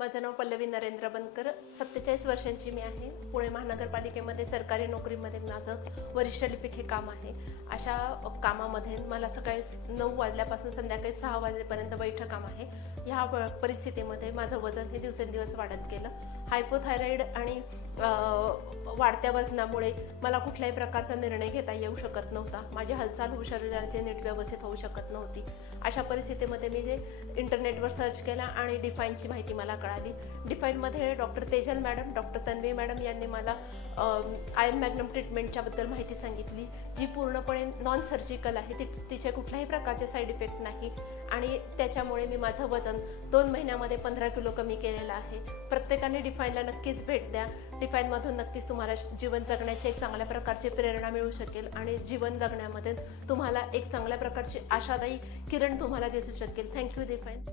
माझं नाव पल्लवी नरेंद्र बनकर, 47 वर्षांची मी आहे। पुणे महानगरपालिकेमध्ये सरकारी नोकरीमध्ये माझं वरिष्ठ लिपिक हे काम आहे। अशा कामामध्ये मला सकाळी 9 वाजल्यापासून संध्याकाळी 6 वाजेपर्यंत बैठक काम आहे। ह्या परिस्थितीमध्ये माझं वजन हे दिवसेंदिवस वाढत गेलं। हायपोथायरॉइड आणि वाढत्या वजनामुळे मला कुठल्याही प्रकारचा निर्णय घेता येऊ शकत नव्हता। माझी हालचाल होऊ शरीराची नीट व्यवस्थित होऊ शकत नव्हती। अशा परिस्थितीमध्ये मी जे इंटरनेटवर सर्च केला आणि डिफाईनची माहिती मला कळाली। डिफाईनमध्ये doctor Tejal madam, doctor Tanvi madam यांनी मला आयर्न मॅग्नम ट्रीटमेंटच्या बद्दल माहिती सांगितली, जी पूर्णपणे नॉन सर्जिकल आहे। तिचे कुठल्याही प्रकारचे साईड इफेक्ट नाही आणि त्याच्यामुळे मी माझं वजन 2 महिन्यामध्ये 15 किलो कमी केलेलं आहे। प्रत्येकाने डिफाईनला नक्कीच भेट द्या। डिफाईनमधून नक्कीच तुम्हाला जीवन जगण्याची एक चांगल्या प्रकारची प्रेरणा मिळू शकेल आणि जीवन जगण्यामध्ये तुम्हाला एक चांगल्या प्रकारची आशादायी किरण तुम्हाला दिसू शकेल। Thank you define.